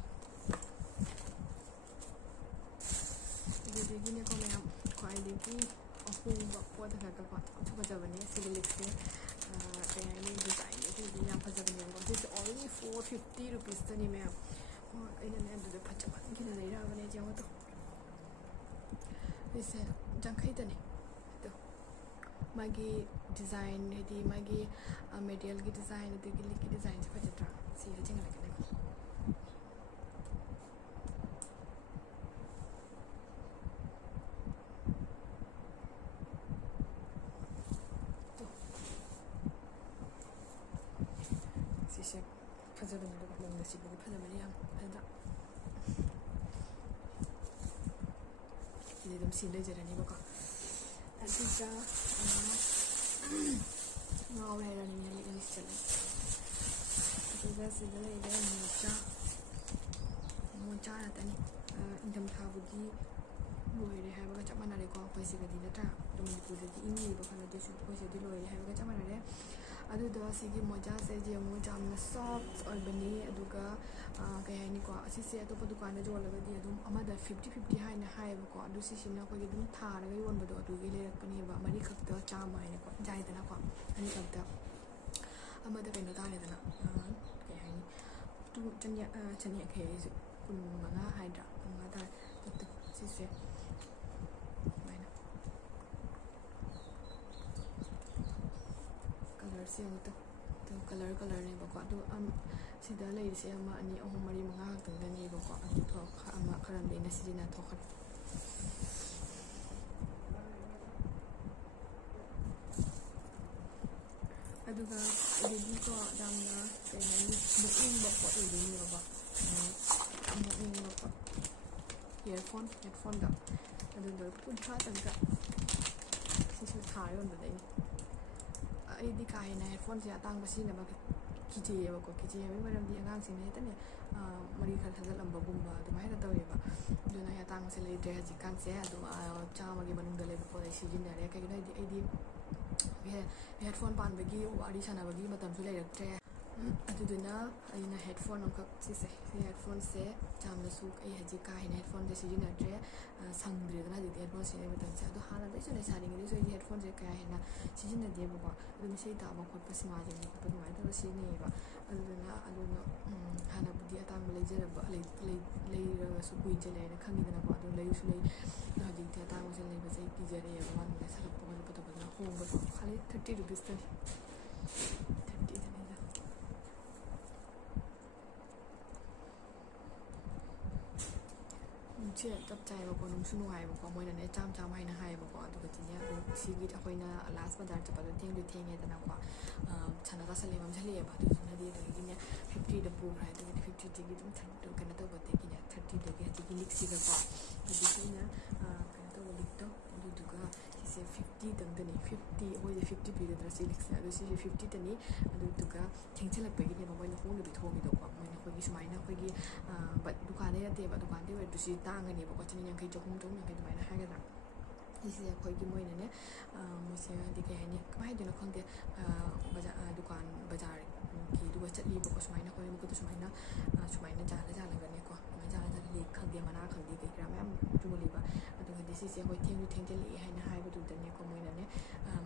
ꯑꯗꯨꯗꯒꯤꯅꯦꯀꯣ ꯃꯌꯥꯝ ꯈ꯭ꯋꯥꯏꯗꯒꯤ ꯑꯍꯣꯡꯕ ꯄꯣꯠ ꯈꯛꯀꯀꯣ ꯌꯥꯝ ꯐꯖꯕꯅꯦ ꯁꯤꯒꯤ ꯂꯤꯞꯁꯦ ꯀꯩ ꯍꯥꯏꯅꯤ ꯗꯤꯖꯥꯏꯟꯒꯤꯗꯤ ꯌꯥꯝ ꯐꯖꯕꯅꯦꯕꯀꯣ ꯁꯤꯁꯦ ꯑꯣꯟꯂꯤ 450 ꯔꯨꯄꯤꯁꯇꯅꯤ ꯃꯌꯥꯝ ꯑꯩꯅꯅꯦ ꯑꯗꯨꯗ ꯐꯖꯃꯟꯈꯤꯅ ꯂꯩꯔꯛꯑꯕꯅꯦ ꯌꯦꯡꯉꯣ ꯁꯤꯁꯦ 50ꯗꯅꯤ ꯑꯗꯣ ꯃꯥꯒꯤ ꯗꯤꯖꯥꯏꯟ ꯍꯥꯏꯗꯤ ꯃꯥꯒꯤ ꯃꯦꯇꯤꯔꯤꯌꯦꯜꯒꯤ ꯗꯤꯖꯥꯏꯟ ꯑꯗꯒꯤ ꯂꯤꯛꯀꯤ ꯗꯤꯖꯥꯏꯟꯁꯦ ꯐꯖꯗ꯭ꯔꯥ ꯁꯤꯒ ꯆꯤꯡꯍꯜꯂꯛꯀꯅꯤꯀꯣ ꯁꯤꯁꯦ ꯐꯖꯕꯅꯤ ꯑꯗꯨꯒ ꯃꯑꯣꯡꯗ ꯁꯤꯕꯨꯗꯤ ꯐꯖꯕꯅꯤ ꯌꯥꯝ ꯐꯖꯗ꯭ꯔꯥ ꯁꯤꯗꯤ ꯑꯗꯨꯝ ꯁꯤ ꯂꯩꯖꯔꯅꯤꯕꯀꯣ ꯑꯗꯨꯒ ꯉꯥꯎꯔꯦ ꯍꯥꯏꯔꯅꯤꯅꯦ ꯂꯤꯛ ꯆꯠꯂꯦ ꯑꯗꯨꯒ ꯁꯤꯗ ꯂꯩꯔꯦ ꯃꯣꯖꯥ ꯉꯥꯛꯇꯅꯤ ꯏꯪꯊꯝꯊꯥꯕꯨꯗꯤ ꯂꯣꯏꯔꯦ ꯍꯥꯏꯕꯒ ꯆꯞ ꯃꯥꯟꯅꯔꯦꯀꯣ ꯑꯩꯈꯣꯏ ꯁꯤꯒꯗꯤ ꯅꯠꯇ꯭ꯔꯥ ꯑꯗꯣ ꯃꯅꯤꯄꯨꯔꯗꯗꯤ ꯏꯪꯉꯤꯕ ꯈꯔ ꯑꯗꯨꯁꯨ ꯑꯩꯈꯣꯏ ꯁꯤꯗꯤ ꯂꯣꯏꯔꯦ ꯍꯥꯏꯕꯒ ꯆꯞ ꯃꯥꯟꯅꯔꯦ ꯑꯗꯨꯗ ꯁꯤꯒꯤ ꯃꯣꯖꯥꯁꯦ ꯌꯦꯡꯉꯨ ꯌꯥꯝꯅ ꯁꯣꯐꯠ ꯑꯣꯏꯕꯅꯤ ꯑꯗꯨꯒ ꯀꯩ ꯍꯥꯏꯅꯤꯀꯣ ꯑꯁꯤꯁꯦ ꯑꯇꯣꯞꯄ ꯗꯨꯀꯥꯟꯗ ꯌꯣꯜꯂꯒꯗꯤ ꯑꯗꯨꯝ ꯑꯃꯗ 50-50 ꯍꯥꯏꯅ ꯍꯥꯏꯌꯦꯕꯀꯣ ꯑꯗꯨ ꯁꯤꯁꯤꯅ ꯑꯩꯈꯣꯏꯒꯤ ꯑꯗꯨꯝ ꯊꯥꯔꯒ ꯌꯣꯟꯕꯗꯣ ꯑꯗꯨꯒꯤ ꯂꯩꯔꯛꯄꯅꯦꯕ 3 ꯈꯛꯇ 100 ꯍꯥꯏꯅꯀꯣ ꯌꯥꯏꯗꯅꯀꯣ 2 ꯈꯛꯇ ꯑꯃꯗ ꯀꯩꯅꯣ ꯇꯥꯔꯦꯗꯅ ꯀꯩ ꯍꯥꯏꯅꯤ ꯆꯅꯤꯌꯥꯡꯈꯩ 15 ꯍꯥꯏꯗ꯭ꯔꯥ 15 ꯇꯥꯔꯦ ꯑꯗꯨ ꯁꯤꯁꯦ ꯁꯨꯃꯥꯏꯅ ꯀꯂꯔꯁꯦ ꯑꯃꯨꯛꯇ ꯀꯂꯔꯅꯦꯕꯀꯣ ꯑꯗꯨ ꯁꯤꯗ ꯂꯩꯔꯤꯁꯦ 1 2 3 4 5 ꯈꯛꯇꯪꯗꯅꯦꯕꯀꯣ ꯑꯗꯨ ꯑꯃ ꯈꯔ ꯑꯃꯗꯤ ꯑꯩꯅ ꯁꯤꯖꯤꯟꯅ ꯊꯣꯛꯈ꯭ꯔꯦ ꯑꯗꯨꯒ ꯑꯗꯒꯤꯀꯣ ꯌꯥꯝꯅ ꯀꯩ ꯍꯥꯏꯅꯤ ꯅꯣꯛꯅꯤꯡꯕ ꯄꯣꯠ ꯑꯣꯏꯗꯣꯏꯅꯦꯕꯀꯣ ꯅꯣꯛꯅꯤꯡꯕ ꯄꯣꯠ ꯍꯦꯗꯐꯣꯟꯗꯣ ꯑꯗꯨꯗꯣ 30 ꯁꯤꯁꯨ ꯊꯥꯔ ꯌꯣꯟꯕꯗꯩꯅꯤ ꯑꯩꯗꯤ ꯀꯥ ꯍꯦꯟꯅ ꯍꯦꯗꯐꯣꯟꯁꯦ ꯑꯇꯥꯡꯕ ꯁꯤꯖꯤꯟꯅꯕ ꯀꯤꯖꯩꯌꯦꯕꯀꯣ ꯀꯤꯖꯩ ꯃꯔꯝꯗꯤ ꯑꯉꯥꯡꯁꯤꯡꯅ ꯍꯦꯛꯇꯅꯦ ꯃꯔꯤ ꯈꯔ ꯊꯥꯖꯤꯜꯂꯝꯕꯒꯨꯝꯕ ꯑꯗꯨꯃꯥꯏꯅ ꯇꯧꯋꯦꯕ ꯑꯗꯨꯅ ꯑꯩ ꯑꯇꯥꯡꯕꯁꯦ ꯂꯩꯇ꯭ꯔꯦ ꯍꯧꯖꯤꯛꯀꯥꯟꯁꯦ ꯑꯗꯨꯝ 100ꯒꯤ ꯃꯅꯨꯡꯗ ꯂꯩꯕ ꯄꯣꯠ ꯑꯩ ꯁꯤꯖꯤꯟꯅꯔꯦ ꯀꯩꯒꯤꯅꯣ ꯍꯥꯏꯗꯤ ꯑꯩꯗꯤ ꯍꯦꯗꯐꯣꯟ ꯄꯥꯟꯕꯒꯤ ꯋꯥꯔꯤ ꯁꯥꯟꯅꯕꯒꯤ ꯃꯇꯝꯁꯨ ꯂꯩꯔꯛꯇ꯭ꯔꯦ ꯑꯗꯨꯗꯨꯅ ꯑꯩꯅ ꯍꯦꯗꯐꯣꯟ ꯑꯃꯈꯛ ꯁꯤ ꯍꯦꯗꯐꯣꯟꯁꯦ ꯌꯥꯝꯅꯁꯨ ꯑꯩ ꯍꯧꯖꯤꯛ ꯀꯥ ꯍꯦꯟꯅ ꯍꯦꯗꯐꯣꯟꯁꯦ ꯁꯤꯖꯤꯟꯅꯗ꯭ꯔꯦ ꯁꯪꯗ꯭ꯔꯦꯗꯅ ꯍꯧꯖꯤꯛꯇꯤ ꯍꯦꯗꯐꯣꯟ ꯁꯤꯖꯤꯟꯅꯕ ꯃꯇꯝꯁꯦ ꯑꯗꯣ ꯍꯥꯟꯅꯗꯩꯁꯨ ꯂꯩꯁꯥꯔꯤꯉꯩꯗꯩꯁꯨ ꯑꯩꯗꯤ ꯍꯦꯗꯐꯣꯟꯁꯦ ꯀꯌꯥ ꯍꯦꯟꯅ ꯁꯤꯖꯤꯟꯅꯗꯦꯕꯀꯣ ꯑꯗꯨꯝ ꯏꯁꯩ ꯇꯥꯕ ꯈꯣꯠꯄ ꯁꯤꯃꯥ ꯌꯦꯡꯕ ꯈꯣꯠꯄ ꯑꯗꯨꯃꯥꯏꯅ ꯇꯧꯔꯒ ꯁꯤꯖꯤꯟꯅꯩꯌꯦꯕ ꯑꯗꯨꯅ ꯍꯥꯟꯅꯕꯨꯗꯤ ꯑꯇꯥꯡꯕ ꯂꯩꯔꯒꯁꯨ ꯀꯨꯏꯖꯜꯂꯦꯅ ꯈꯪꯉꯤꯗꯅꯀꯣ ꯑꯗꯨ ꯂꯩꯁꯨ ꯂꯩ ꯑꯗꯣ ꯍꯧꯖꯤꯛꯇꯤ ꯑꯇꯥꯡꯕꯁꯦ ꯂꯩꯕꯁꯦ ꯑꯩ ꯀꯤꯖꯔꯛꯑꯦꯕ ꯃꯥꯅ ꯁꯥꯒꯠꯄ ꯈꯣꯠꯄ ꯇꯧꯕꯗꯨꯅ ꯍꯣꯡꯕꯁꯨ ꯈꯥꯂꯤ 30 ꯔꯨꯄꯤꯁꯇꯅꯤ 30ꯗꯅꯤꯗ ꯁꯦ ꯆꯞ ꯆꯥꯏꯕꯀꯣ ꯅꯨꯡꯁꯨ ꯅꯨꯡꯉꯥꯏꯕꯀꯣ ꯃꯣꯏꯅꯅꯦ ꯆꯥꯝꯃ ꯍꯥꯏꯅ ꯍꯥꯏꯌꯦꯕꯀꯣ ꯑꯗꯨꯒꯗꯤꯅꯦ ꯑꯗꯨꯝ ꯁꯤꯒꯤ ꯑꯩꯈꯣꯏꯅ ꯂꯥꯁ ꯕꯖꯥꯔ ꯆꯠꯄꯗꯣ ꯊꯦꯡꯉꯦꯗꯅꯀꯣ ꯁꯥꯟꯅ ꯀꯥꯁꯜꯂꯦ ꯃꯝꯁꯤꯜꯂꯛꯑꯦꯕ ꯑꯗꯨꯗꯨꯅꯗꯤ ꯑꯗꯨꯗꯒꯤꯅꯦ 50ꯗ ꯄꯨꯈ꯭ꯔꯦ ꯑꯗꯨꯒꯗꯤ 50ꯗꯒꯤ ꯑꯗꯨꯝ ꯀꯩꯅꯣ ꯇꯧꯕꯗꯒꯤꯅꯦ 30ꯗꯒꯤ ꯍꯧꯖꯤꯛꯀꯤ ꯂꯤꯛꯁꯤꯒꯀꯣ ꯍꯧꯖꯤꯛꯀꯤ ꯑꯩꯅ ꯀꯩꯅꯣ ꯇꯧꯕ ꯂꯤꯛꯇꯣ ꯑꯗꯨꯗꯨꯒ ꯁꯤꯁꯦ 50ꯇꯪꯗꯅꯤ 50 ꯑꯩꯈꯣꯏꯁꯦ 50 ꯄꯤꯒꯗ꯭ꯔꯥ ꯁꯤ ꯂꯤꯛꯁꯦ ꯑꯗꯣ ꯁꯤꯁꯦ 50ꯇꯅꯤ ꯑꯗꯨꯗꯨꯒ ꯊꯦꯡꯖꯤꯜꯂꯛꯄꯒꯤꯅꯦꯕ ꯃꯣꯏꯅ ꯍꯣꯡꯅ ꯄꯤꯊꯣꯛꯑꯝꯃꯤꯗꯣꯀꯣ ꯃꯣꯏꯅ ꯑꯩꯈꯣꯏꯒꯤ ꯁꯨꯃꯥꯏꯅ ꯑꯩꯈꯣꯏꯒꯤ ꯗꯨꯀꯥꯟꯗꯩ ꯅꯠꯇꯦꯕ ꯗꯨꯀꯥꯟꯗꯩ ꯑꯣꯏꯔꯗꯤ ꯁꯤ ꯇꯥꯡꯒꯅꯦꯕꯀꯣ 150 300 ꯑꯗꯨꯃꯥꯏꯅ ꯍꯥꯏꯒꯗ꯭ꯔꯥ ꯁꯤꯁꯦ ꯑꯩꯈꯣꯏꯒꯤ ꯃꯣꯏꯅꯅꯦ ꯃꯣꯏꯁꯦ ꯍꯥꯏꯗꯤ ꯀꯩ ꯍꯥꯏꯅꯤ ꯀꯃꯥꯏꯅ ꯍꯥꯏꯗꯣꯏꯅꯣ ꯈꯪꯗꯦ ꯗꯨꯀꯥꯟ ꯕꯖꯥꯔꯒꯤ ꯑꯗꯨꯒ ꯆꯠꯂꯤꯕꯀꯣ ꯁꯨꯃꯥꯏꯅ ꯑꯩꯈꯣꯏ ꯃꯈꯨꯠꯇ ꯁꯨꯃꯥꯏꯅ ꯖꯥꯜꯂꯒꯅꯦꯀꯣ ꯑꯗꯨꯃꯥꯏꯅ ꯖꯥꯜꯂꯒ ꯈꯪꯗꯦ ꯃꯅꯥ ꯈꯪꯗꯦ ꯀꯩ ꯀꯔꯥ ꯃꯌꯥꯝ ꯌꯣꯜꯂꯤꯕ ꯑꯗꯨꯒꯗꯤ ꯁꯤꯁꯦ ꯑꯩꯈꯣꯏ ꯊꯦꯡꯖꯤꯜꯂꯛꯑꯦ ꯍꯥꯏꯅ ꯍꯥꯏꯕꯗꯨꯗꯅꯦꯀꯣ ꯃꯣꯏꯅꯅꯦ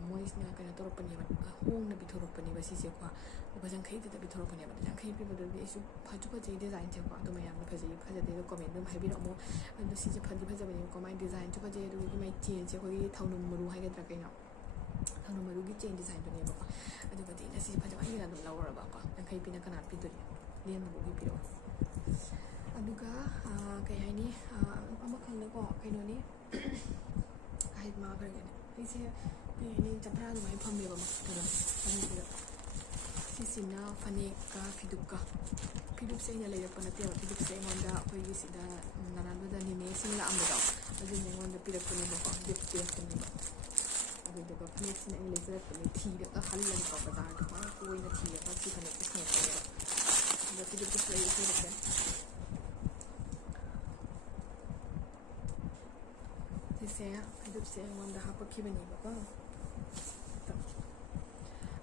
ꯃꯣꯏꯁꯤꯅ ꯀꯩꯅꯣ ꯇꯧꯔꯛꯄꯅꯦꯕ ꯍꯣꯡꯅ ꯄꯤꯊꯣꯔꯛꯄꯅꯦꯕ ꯁꯤꯁꯦꯀꯣ ꯂꯨꯄꯥ 50ꯗ ꯄꯤꯊꯣꯔꯛꯄꯅꯦꯕ 50 ꯄꯤꯕꯗꯨꯗꯤ ꯑꯩꯁꯨ ꯐꯖꯩ ꯗꯤꯖꯥꯏꯟꯁꯦꯀꯣ ꯑꯗꯣ ꯃꯌꯥꯝꯅ ꯐꯖꯗꯦꯗꯣ ꯀꯣꯃꯦꯟ ꯑꯗꯨꯝ ꯍꯥꯏꯕꯤꯔꯛꯑꯣ ꯑꯗꯣ ꯁꯤꯁꯦ ꯐꯖꯕꯅꯦꯕꯀꯣ ꯃꯥꯏ ꯗꯤꯖꯥꯏꯟꯁꯨ ꯐꯖꯩ ꯑꯗꯨꯒꯤ ꯃꯥꯏ ꯆꯦꯟꯁꯦ ꯑꯩꯈꯣꯏꯒꯤ ꯊꯧꯅꯝ ꯃꯔꯨ ꯍꯥꯏꯒꯗ꯭ꯔꯥ ꯀꯩꯅꯣ ꯊꯧꯅꯝ ꯃꯔꯨꯒꯤ ꯆꯦꯟ ꯗꯤꯖꯥꯏꯟꯗꯨꯅꯦꯕꯀꯣ ꯑꯗꯨꯒꯗꯤ ꯑꯩꯅ ꯁꯤꯁꯦ ꯐꯖꯃꯟꯒꯤꯗꯅ ꯑꯗꯨꯝ ꯂꯧꯔꯕꯀꯣ 50 ꯄꯤꯅ ꯀꯅꯥ ꯄꯤꯗꯣꯔꯤ ꯂꯦꯝꯅꯕꯨ ꯄꯤꯔꯛꯑꯣ ꯑꯗꯨꯒ ꯀꯩ ꯍꯥꯏꯅꯤ ꯑꯃꯈꯪꯅꯀꯣ ꯀꯩꯅꯣꯅꯤ ꯃꯥ ꯈꯔꯒꯅꯦ ꯑꯩꯁꯦ ꯀꯩ ꯍꯥꯏꯅꯤ ꯆꯝꯄ꯭ꯔꯥ ꯑꯗꯨꯃꯥꯏꯅ ꯐꯝꯃꯦꯕ ꯀꯩꯅꯣ ꯐꯅꯦꯛꯁꯤꯗ ꯁꯤꯁꯤꯅ ꯐꯅꯦꯛꯀ ꯐꯤꯗꯨꯞꯁꯦ ꯑꯩꯅ ꯂꯩꯔꯛꯄ ꯅꯠꯇꯦꯕ ꯐꯤꯗꯨꯞꯁꯦ ꯑꯩꯉꯣꯟꯗ ꯑꯩꯈꯣꯏꯒꯤ ꯁꯤꯗ ꯅꯅꯥꯟꯕꯗ ꯅꯤꯅꯦꯁꯤꯡ ꯂꯥꯛꯑꯝꯕꯗꯣ ꯑꯗꯨꯅ ꯑꯩꯉꯣꯟꯗ ꯄꯤꯔꯛꯄꯅꯦꯕꯀꯣ ꯒꯤꯐ ꯄꯤꯔꯛꯄꯅꯦꯕ ꯑꯗꯨꯗꯨꯒ ꯐꯅꯦꯛꯁꯤꯅ ꯑꯩꯅ ꯂꯩꯖꯔꯛꯄꯅꯦ ꯊꯤꯔꯒ ꯍꯜꯂꯒꯀꯣ ꯕꯖꯥꯔꯗ ꯀꯣꯏꯅ ꯊꯤꯔꯒ ꯁꯤ ꯐꯅꯦꯛꯁꯦ ꯐꯪꯉꯛꯄꯅꯦꯕ ꯑꯗꯣ ꯐꯤꯗꯨꯞꯇꯨꯁꯨ ꯑꯩ ꯄꯤꯔꯛꯀꯦ ꯁꯤꯁꯦ ꯐꯤꯗꯨꯞꯁꯦ ꯑꯩꯉꯣꯟꯗ ꯍꯥꯞꯄꯛꯈꯤꯕꯅꯦꯕꯀꯣ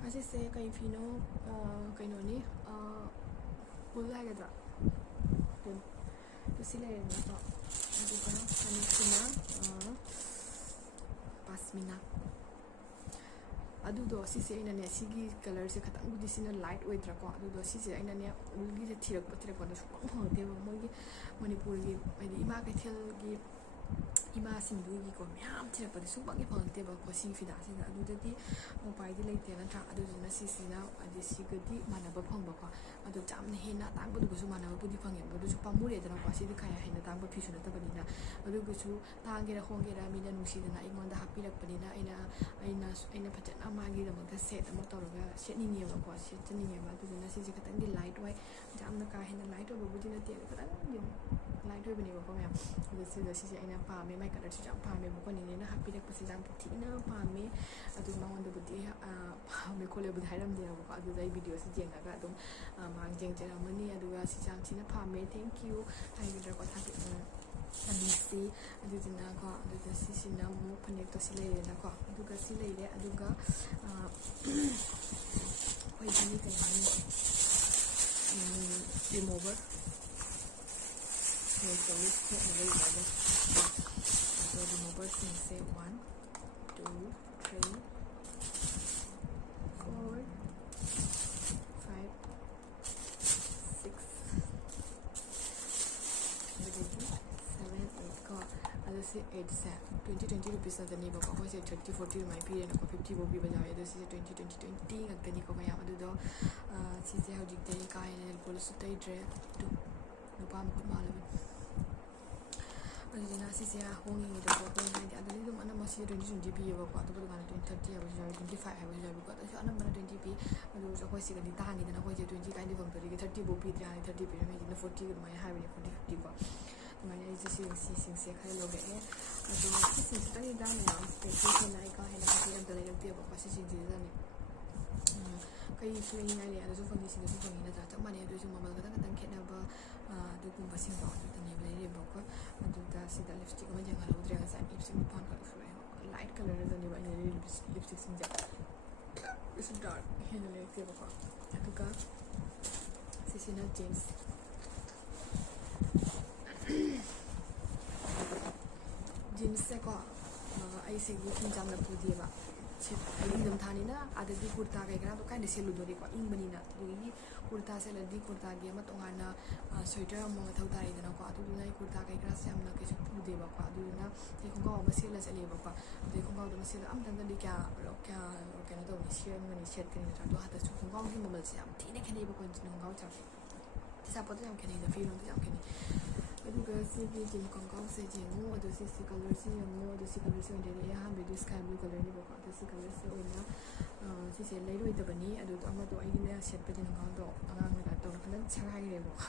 ꯑꯁꯤꯁꯦ ꯀꯩ ꯐꯤꯅꯣ ꯀꯩꯅꯣꯅꯤ ꯎꯜ ꯍꯥꯏꯒꯗ꯭ꯔꯥ ꯑꯗꯨ ꯁꯤ ꯂꯩꯔꯦꯗꯅꯀꯣ ꯑꯗꯨꯒ ꯐꯅꯦꯛꯁꯤꯅ ꯄꯥꯁꯃꯤꯅꯥ ꯑꯗꯨꯗꯣ ꯁꯤꯁꯦ ꯑꯩꯅꯅꯦ ꯁꯤꯒꯤ ꯀꯂꯔꯁꯦ ꯈꯤꯇꯪꯕꯨꯗꯤ ꯁꯤꯅ ꯂꯥꯏꯠ ꯑꯣꯏꯗ꯭ꯔꯥꯀꯣ ꯑꯗꯨꯗꯣ ꯁꯤꯁꯦ ꯑꯩꯅꯅꯦ ꯎꯜꯒꯤꯁꯦ ꯊꯤꯔꯛꯄꯗ ꯁꯨꯡꯐꯪ ꯐꯪꯉꯛꯇꯦꯕ ꯃꯣꯏꯒꯤ ꯃꯅꯤꯄꯨꯔꯒꯤ ꯍꯥꯏꯗꯤ ꯏꯃꯥ ꯀꯩꯊꯦꯜꯒꯤ ꯏꯃꯥꯁꯤꯡꯗꯨꯒꯤꯀꯣ ꯃꯌꯥꯝ ꯊꯤꯔꯛꯄꯗ ꯁꯨꯡꯐꯪꯗꯤ ꯐꯪꯉꯛꯇꯦꯕꯀꯣ ꯁꯤꯒꯤ ꯐꯤꯗꯥꯁꯤꯗ ꯑꯗꯨꯗꯗꯤ ꯎꯄꯥꯏꯗꯤ ꯂꯩꯇꯦ ꯅꯠꯇ꯭ꯔꯥ ꯑꯗꯨꯗꯨꯅ ꯁꯤꯁꯤꯅ ꯍꯥꯏꯗꯤ ꯁꯤꯒꯗꯤ ꯃꯥꯟꯅꯕ ꯐꯪꯕꯀꯣ ꯑꯗꯣ ꯌꯥꯝꯅ ꯍꯦꯟꯅ ꯑꯇꯥꯡꯕꯗꯨꯒꯁꯨ ꯃꯥꯟꯅꯕꯕꯨꯗꯤ ꯐꯪꯉꯦꯕ ꯑꯗꯨꯁꯨ ꯄꯥꯝꯃꯨꯔꯦꯗꯅꯀꯣ ꯁꯤꯗꯤ ꯀꯌꯥ ꯍꯦꯟꯅ ꯇꯥꯡꯕ ꯐꯤꯁꯨ ꯅꯠꯇꯕꯅꯤꯅ ꯑꯗꯨꯒꯁꯨ ꯇꯥꯡꯒꯦꯔꯥ ꯍꯣꯡꯒꯦꯔꯥ ꯃꯤꯅ ꯅꯨꯡꯁꯤꯗꯅ ꯑꯩꯉꯣꯟꯗ ꯍꯥꯞꯄꯤꯔꯛꯄꯅꯤꯅ ꯑꯩꯅ ꯐꯖꯅ ꯃꯥꯒꯤꯗꯃꯛꯇ ꯁꯦꯠ ꯑꯃ ꯇꯧꯔꯒ ꯁꯦꯠꯅꯤꯡꯉꯦꯕꯀꯣ ꯁꯦꯠꯆꯅꯤꯡꯉꯦꯕ ꯑꯗꯨꯗꯨꯅ ꯁꯤꯁꯦ ꯈꯤꯇꯪꯗꯤ ꯂꯥꯏꯠ ꯑꯣꯏ ꯌꯥꯝꯅ ꯀꯥ ꯍꯦꯟꯅ ꯂꯥꯏꯠ ꯑꯣꯏꯕꯕꯨꯗꯤ ꯅꯠꯇꯦ ꯑꯗꯣ ꯈꯤꯇꯪꯗꯤ ꯂꯥꯏꯠ ꯑꯣꯏꯕꯅꯦꯕꯀꯣ ꯃꯌꯥꯝ ꯑꯗꯣ ꯁꯤꯁꯦ ꯑꯩꯅ ꯄꯥꯝꯃꯦ ꯃꯥꯏ ꯀꯂꯔꯁꯤꯁꯨ ꯌꯥꯝ ꯄꯥꯝꯃꯦꯕꯀꯣ ꯅꯤꯅꯦꯅ ꯍꯥꯞꯄꯤꯔꯛꯄꯁꯦ ꯌꯥꯝ ꯊꯤꯅ ꯄꯥꯝꯃꯦ ꯑꯗꯨ ꯃꯉꯣꯟꯗꯕꯨꯗꯤ ꯄꯥꯝꯃꯦ ꯈꯣꯠꯂꯦꯕꯨꯗꯤ ꯍꯥꯏꯔꯝꯗꯦꯕꯀꯣ ꯑꯗꯨꯗ ꯑꯩ ꯚꯤꯗꯤꯑꯣꯁꯦ ꯌꯦꯡꯉꯒ ꯑꯗꯨꯝ ꯌꯦꯡꯖꯔꯝꯃꯅꯤ ꯑꯗꯨꯒ ꯁꯤꯁꯦ ꯌꯥꯝ ꯊꯤꯅ ꯄꯥꯝꯃꯦ ꯊꯦꯡꯀ꯭ꯌꯨ ꯍꯥꯏꯒꯗ꯭ꯔꯥꯀꯣ ꯑꯅꯤꯁꯤ ꯑꯗꯨꯗꯨꯅꯀꯣ ꯑꯗꯨꯗ ꯁꯤꯁꯤꯅ ꯑꯃꯨꯛ ꯐꯅꯦꯛꯇꯣ ꯁꯤ ꯂꯩꯔꯦꯅꯀꯣ ꯑꯗꯨꯒ ꯁꯤ ꯂꯩꯔꯦ ꯑꯗꯨꯒ ꯑꯩꯈꯣꯏꯒꯤ ꯀꯩ ꯍꯥꯏꯅꯤ ꯔꯤꯃꯣꯚꯔ ꯅꯦꯜ ꯄꯣꯂꯤꯁ ꯊꯦꯠꯅꯕ ꯔꯤꯃꯣꯚꯔ ꯑꯗꯣ ꯔꯤꯃꯣꯚꯔꯁꯤꯡꯁꯦ 1 2 3 4 8ꯁꯦ 20 rupees ꯅꯠꯇꯅꯦꯕꯀꯣ ꯑꯩꯈꯣꯏꯁꯦ 30 40 ꯑꯗꯨꯃꯥꯏꯅ ꯄꯤꯔꯦꯅꯀꯣ 50 ꯐꯥꯎ ꯄꯤꯕ ꯌꯥꯎꯋꯦ ꯑꯗꯣ ꯁꯤꯁꯦ 20 ꯉꯥꯛꯇꯅꯤꯀꯣ ꯃꯌꯥꯝ ꯑꯗꯨꯗꯣ ꯁꯤꯁꯦ ꯍꯧꯖꯤꯛꯇꯤ ꯀꯥ ꯍꯦꯟꯅ ꯅꯦꯜ ꯄꯣꯂꯤꯁꯁꯨ ꯇꯩꯗ꯭ꯔꯦ ꯑꯗꯨ ꯅꯨꯄꯥ ꯃꯈꯨꯠ ꯃꯥꯜꯂꯕꯅꯤ ꯑꯗꯨꯗꯨꯅ ꯁꯤꯁꯦ ꯍꯣꯡꯉꯤꯉꯩꯗꯀꯣ ꯍꯣꯡꯉꯦ ꯍꯥꯏꯗꯤ ꯑꯗꯨꯗꯤ ꯑꯗꯨꯝ ꯑꯅꯝꯕ ꯁꯤꯁꯦ 20 ꯄꯤꯌꯦꯕꯀꯣ ꯑꯇꯣꯞꯄ ꯗꯨꯀꯥꯟꯗ 30 ꯍꯥꯏꯕꯁꯨ ꯌꯥꯎꯋꯦ 25 ꯍꯥꯏꯕꯁꯨ ꯌꯥꯎꯋꯦꯕꯀꯣ ꯑꯗꯨꯁꯨ ꯑꯅꯝꯕꯅ 20 ꯄꯤ ꯑꯗꯨ ꯑꯩꯈꯣꯏ ꯁꯤꯗꯗꯤ ꯇꯥꯡꯉꯤꯗꯅ ꯑꯩꯈꯣꯏꯁꯦ 20 ꯀꯥꯏꯗ ꯐꯪꯗꯣꯔꯤꯒꯦ 30 ꯐꯥꯎ ꯄꯤꯗ꯭ꯔꯦ ꯍꯥꯟꯅ 30 ꯄꯤꯔꯝꯃꯤꯁꯤꯅ 40 ꯑꯗꯨꯃꯥꯏꯅ ꯍꯥꯏꯕꯅꯦ 40 50 ꯀꯣ ꯑꯗꯨꯃꯥꯏꯅ ꯑꯩꯁꯦ ꯁꯤꯁꯤꯡꯁꯦ ꯈꯔ ꯂꯧꯔꯛꯑꯦ ꯑꯗꯣ ꯁꯤꯁꯤꯡꯁꯤꯇꯪꯅꯤꯗ ꯃꯌꯥꯝ ꯀꯩꯁꯨ ꯍꯦꯟꯅ ꯑꯩ ꯀꯥ ꯍꯦꯟꯅ ꯄꯣꯠ ꯑꯝꯇ ꯂꯩꯔꯛꯇꯦꯕꯀꯣ ꯁꯤꯁꯤꯡꯁꯤꯗꯅꯦ ꯀꯩꯁꯨ ꯂꯩꯅꯤꯡꯉꯥꯏ ꯂꯩ ꯑꯗꯨꯁꯨ ꯐꯪꯉꯤ ꯁꯤꯗꯁꯨ ꯐꯪꯉꯤ ꯅꯠꯇ꯭ꯔꯥ ꯆꯞ ꯃꯥꯟꯅꯩ ꯑꯗꯨꯑꯣꯏꯁꯨ ꯃꯃꯜ ꯈꯤꯇꯪ ꯈꯦꯠꯅꯕ ꯑꯗꯨꯒꯨꯝꯕꯁꯤꯡꯗꯣ ꯑꯗꯨꯗꯅꯦꯕ ꯂꯩꯔꯦꯕꯀꯣ ꯑꯗꯨꯗ ꯁꯤꯗ ꯂꯤꯞꯁꯇꯤꯛ ꯑꯃ ꯌꯦꯡꯍꯜꯍꯧꯗ꯭ꯔꯦ ꯉꯁꯥꯏ ꯂꯤꯞꯁꯇꯤꯛ 9 ꯈꯛ ꯁꯨꯔꯦ ꯂꯥꯏꯠ ꯀꯂꯔꯗꯅꯦꯕ ꯑꯩꯅ ꯂꯤꯞꯁꯇꯤꯛꯁꯤꯡꯁꯦ ꯀꯩꯁꯨ ꯗꯥꯔꯛ ꯍꯦꯟꯅ ꯂꯩꯔꯛꯇꯦꯕꯀꯣ ꯑꯗꯨꯒ ꯁꯤꯁꯤꯅ ꯖꯤꯟꯁ ꯖꯤꯟꯁꯁꯦꯀꯣ ꯑꯩꯁꯤꯒꯤ ꯐꯤꯖꯥꯝꯅ ꯄꯨꯗꯦꯕ ꯏꯪꯊꯝꯊꯥꯅꯤꯅ ꯑꯗꯒꯤ ꯀꯨꯔꯇꯥ ꯀꯩꯀꯥꯗꯣ ꯀꯥꯏꯗ ꯁꯦꯠꯂꯨꯗꯣꯔꯤꯀꯣ ꯏꯪꯕꯅꯤꯅ ꯑꯗꯒꯤ ꯀꯨꯔꯇꯥ ꯁꯦꯠꯂꯗꯤ ꯀꯨꯔꯇꯥꯒꯤ ꯑꯃ ꯇꯣꯉꯥꯟꯅ ꯁ꯭ꯋꯦꯇꯔ ꯑꯃ ꯃꯊꯧ ꯇꯥꯔꯤꯗꯅꯀꯣ ꯑꯗꯨꯗꯨꯅ ꯑꯩ ꯀꯨꯔꯇꯥ ꯀꯩꯀꯥꯁꯦ ꯌꯥꯝꯅ ꯀꯩꯁꯨ ꯄꯨꯗꯦꯕꯀꯣ ꯑꯗꯨꯗꯨꯅ ꯑꯩ ꯈꯣꯡꯒ꯭ꯔꯥꯎ ꯑꯃ ꯁꯦꯠꯂ ꯆꯠꯂꯦꯕꯀꯣ ꯑꯗꯩ ꯈꯣꯡꯒ꯭ꯔꯥꯎꯗꯣ ꯑꯃ ꯁꯦꯠꯂ ꯑꯝꯇꯪꯒꯗꯤ ꯀꯌꯥ ꯀꯩꯅꯣ ꯇꯧꯅꯤ ꯁꯦꯠꯀꯅꯤ ꯅꯠꯇ꯭ꯔꯥ ꯑꯗꯣ ꯍꯟꯗꯛꯁꯨ ꯈꯣꯡꯒ꯭ꯔꯥꯎꯒꯤ ꯃꯃꯜꯁꯦ ꯌꯥꯝ ꯊꯤꯅ ꯈꯦꯠꯅꯩꯕꯀꯣ ꯈꯣꯡꯒ꯭ꯔꯥꯎꯁꯦ ꯑꯆꯥꯄꯣꯠꯇꯣ ꯌꯥꯝ ꯈꯦꯠꯅꯩꯗ ꯐꯤꯔꯣꯟꯗꯣ ꯌꯥꯝ ꯈꯦꯠꯅꯩ ꯑꯗꯨꯒ ꯁꯤꯒꯤ ꯖꯤꯟ ꯈꯣꯡꯒ꯭ꯔꯥꯎꯁꯦ ꯌꯦꯡꯉꯨ ꯑꯗꯣ ꯁꯤ ꯀꯂꯔꯁꯤ ꯌꯦꯡꯉꯨ ꯑꯗꯣ ꯁꯤ ꯀꯂꯔꯁꯤ ꯑꯣꯏꯅ ꯂꯩꯔꯛꯑꯦ ꯑꯍꯥꯟꯕꯩꯗꯤ ꯁ꯭ꯀꯥꯏ ꯕ꯭ꯂꯨ ꯀꯂꯔꯅꯦꯕꯀꯣ ꯑꯗꯣ ꯁꯤ ꯀꯂꯔꯁꯤ ꯑꯣꯏꯅ ꯁꯤꯁꯦ ꯂꯩꯔꯣꯏꯗꯕꯅꯤ ꯑꯗꯨꯗꯣ ꯑꯃꯗꯣ ꯑꯩꯒꯤꯅ ꯁꯦꯠꯄꯗꯤ ꯈꯣꯡꯒ꯭ꯔꯥꯎꯗꯣ ꯑꯉꯥꯡꯅ ꯀꯩꯅꯣ ꯇꯧꯔ ꯈꯤꯇꯪ ꯁꯦꯒꯥꯏꯈ꯭ꯔꯦꯕꯀꯣ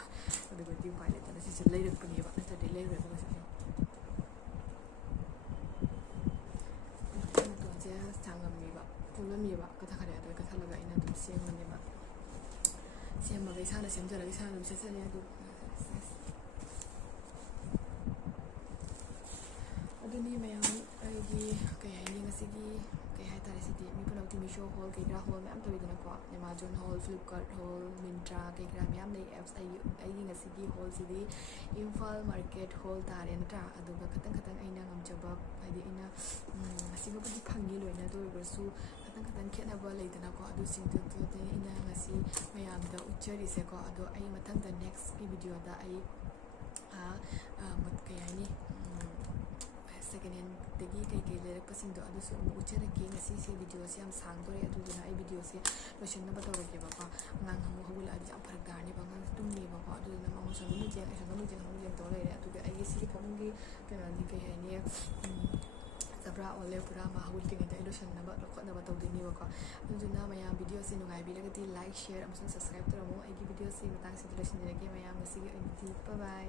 ꯑꯗꯨꯒꯗꯤ ꯎꯄꯥꯏ ꯂꯩꯇꯅ ꯁꯤꯁꯦ ꯂꯩꯔꯛꯄꯅꯦꯕ ꯅꯠꯇ꯭ꯔꯗꯤ ꯂꯩꯔꯣꯏꯕ ꯀꯩꯁꯨ ꯃꯇꯣꯟꯁꯦ ꯁꯥꯡꯉꯝꯃꯤꯕ ꯄꯨꯜꯂꯝꯃꯤꯕ ꯀꯊꯛꯈꯔꯦ ꯑꯗꯣ ꯀꯊꯠꯂꯒ ꯑꯩꯅ ꯑꯗꯨꯝ ꯁꯦꯝꯕꯅꯦꯕ ꯁꯦꯝꯃꯒ ꯏꯁꯥꯅ ꯁꯦꯝꯖꯔꯒ ꯏꯁꯥꯅ ꯑꯗꯨꯝ ꯁꯦꯠꯆꯔꯦ ꯑꯗꯨ ꯑꯗꯨꯅꯤ ꯃꯌꯥꯝ ꯑꯩꯒꯤ ꯀꯩ ꯍꯥꯏꯅꯤ ꯉꯁꯤꯒꯤ ꯀꯩ ꯍꯥꯏꯇꯥꯔꯦ ꯁꯤꯗꯤ ꯃꯤ ꯄꯨꯝꯅꯃꯛꯇꯤ ꯃꯤꯁꯣ ꯍꯣꯜ ꯀꯩꯀꯥ ꯍꯣꯜ ꯃꯌꯥꯝ ꯇꯧꯋꯤꯗꯅꯀꯣ ꯑꯦꯃꯥꯖꯣꯟ ꯍꯣꯜ ꯐ꯭ꯂꯤꯞꯀꯥꯔꯠ ꯍꯣꯜ ꯃꯤꯟꯇ꯭ꯔꯥ ꯀꯩꯀꯥ ꯃꯌꯥꯝ ꯂꯩ ꯑꯦꯞꯁ ꯑꯩꯒꯤ ꯉꯁꯤꯒꯤ ꯍꯣꯜꯁꯤꯗꯤ ꯏꯝꯐꯥꯜ ꯃꯥꯔꯀꯦꯠ ꯍꯣꯜ ꯇꯥꯔꯦ ꯅꯠꯇ꯭ꯔꯥ ꯑꯗꯨꯒ ꯈꯤꯇꯪ ꯑꯩꯅ ꯉꯝꯖꯕ ꯍꯥꯏꯗꯤ ꯑꯩꯅ ꯑꯁꯤꯒꯕꯨꯗꯤ ꯐꯪꯉꯤ ꯂꯣꯏꯅ ꯑꯗꯨ ꯑꯣꯏꯔꯒꯁꯨ ꯈꯤꯇꯪ ꯈꯦꯠꯅꯕ ꯂꯩꯗꯅꯀꯣ ꯑꯗꯨꯁꯤꯡꯗꯨꯗꯤ ꯑꯩꯅ ꯉꯁꯤ ꯃꯌꯥꯝꯗ ꯎꯠꯆꯔꯤꯁꯦꯀꯣ ꯑꯗꯣ ꯑꯩ ꯃꯊꯪꯗ ꯅꯦꯛꯁꯀꯤ ꯚꯤꯗꯤꯑꯣꯗ ꯑꯩ ꯀꯩ ꯍꯥꯏꯅꯤ ꯁꯦꯀꯦꯟ ꯍꯦꯟꯗꯒꯤ ꯀꯩꯀꯩ ꯂꯩꯔꯛꯄꯁꯤꯡꯗꯣ ꯑꯗꯨꯁꯨ ꯑꯃꯨꯛ ꯎꯠꯆꯔꯛꯀꯦ ꯉꯁꯤꯁꯦ ꯚꯤꯗꯤꯑꯣꯁꯦ ꯌꯥꯝ ꯁꯥꯡꯗꯣꯔꯦ ꯑꯗꯨꯗꯨꯅ ꯑꯩ ꯚꯤꯗꯤꯑꯣꯁꯦ ꯂꯣꯏꯁꯤꯟꯅꯕ ꯇꯧꯔꯒꯦꯕꯀꯣ ꯑꯉꯥꯡ ꯑꯃꯨꯛ ꯍꯧꯒꯠꯂꯛꯑꯗꯤ ꯌꯥꯝ ꯐꯔꯛ ꯇꯥꯔꯅꯦꯕ ꯑꯉꯥꯡꯁꯦ ꯇꯨꯝꯅꯤꯕꯀꯣ ꯑꯗꯨꯗꯨꯅ ꯃꯉꯣꯟ ꯁꯪꯒꯝ ꯇꯧꯔ ꯂꯩꯔꯦ ꯑꯗꯨꯒ ꯑꯩꯒꯤ ꯁꯤꯒꯤ ꯐꯃꯨꯡꯒꯤ ꯀꯩꯅꯣꯗꯤ ꯀꯩ ꯍꯥꯏꯅꯤ ꯆꯕ꯭ꯔꯥ ꯑꯣꯜꯂꯦ ꯄꯨꯔꯥ ꯃꯥ ꯍꯧꯒꯠꯇ꯭ꯔꯤꯉꯩꯗ ꯑꯩ ꯂꯣꯏꯁꯤꯟꯅꯕ ꯈꯣꯠꯅꯕ ꯇꯧꯗꯣꯏꯅꯦꯕꯀꯣ ꯑꯗꯨꯗꯨꯅ ꯃꯌꯥꯝ ꯚꯤꯗꯤꯑꯣꯁꯦ ꯅꯨꯡꯉꯥꯏꯕꯤꯔꯒꯗꯤ ꯂꯥꯏꯛ ꯁꯤꯌꯔ ꯑꯃꯁꯨꯡ ꯁꯕꯁꯀ꯭ꯔꯥꯏꯕ ꯇꯧꯔꯝꯃꯨ ꯑꯩꯒꯤ ꯚꯤꯗꯤꯑꯣꯁꯤ ꯃꯇꯥꯡꯁꯤꯗ ꯂꯣꯏꯁꯤꯟꯖꯔꯒꯦ ꯃꯌꯥꯝ ꯉꯁꯤꯒꯤ ꯑꯣꯏꯅꯗꯤ ꯕꯥꯏ ꯕꯥꯏ